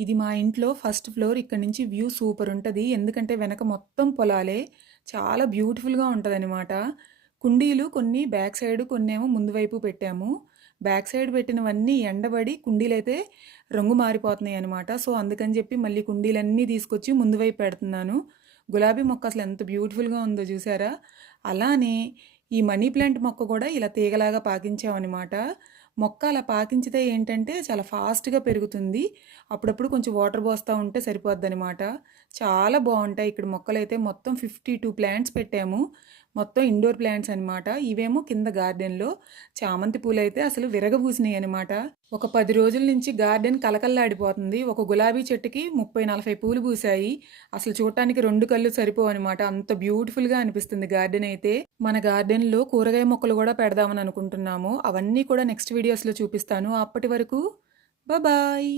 ఇది మా ఇంట్లో ఫస్ట్ ఫ్లోర్. ఇక్కడి నుంచి వ్యూ సూపర్ ఉంటది. ఎందుకంటే వెనక మొత్తం పొలాలే. చాలా బ్యూటిఫుల్‌గా ఉంటదనమాట. కుండీలు కొన్ని బ్యాక్ సైడ్ కొన్నేమో ముందు వైపు పెట్టాము. బ్యాక్ సైడ్ పెట్టినవన్నీ ఎండబడి కుండీలైతే రంగు మారిపోతున్నాయనమాట. సో, అందుకని చెప్పి మళ్ళీ కుండీలన్నీ తీసుకొచ్చి ముందు వైపు పెడుతున్నాను. గులాబీ మొక్క అసలు ఎంత బ్యూటిఫుల్‌గా ఉందో చూసారా? అలానే ఈ మనీ ప్లాంట్ మొక్క కూడా ఇలా తీగలాగా పాకించామనమాట. మొక్క అలా పాకించితే ఏంటంటే చాలా ఫాస్ట్‌గా పెరుగుతుంది. అప్పుడప్పుడు కొంచెం వాటర్ పోస్తా ఉంటే సరిపోద్దనమాట. చాలా బావుంటాయి. ఇక్కడ మొక్కలైతే మొత్తం 52 ప్లాంట్స్ పెట్టాము. మొత్తం ఇండోర్ ప్లాంట్స్ అనమాట. ఇవేమో కింద గార్డెన్‌లో చామంతి పూలైతే అసలు విరగబూసినాయి అనమాట. ఒక 10 రోజుల నుంచి గార్డెన్ కలకల్లాడిపోతుంది. ఒక గులాబీ చెట్టుకి 30, 40 పూలు పూసాయి. అసలు చూడటానికి 2 కళ్ళు సరిపోవనమాట. అంత బ్యూటిఫుల్‌గా అనిపిస్తుంది గార్డెన్ అయితే. మన గార్డెన్‌లో కూరగాయ మొక్కలు కూడా పెడదామని అనుకుంటున్నాము. అవన్నీ కూడా నెక్స్ట్ వీడియోస్‌లో చూపిస్తాను. అప్పటి వరకు బాయ్.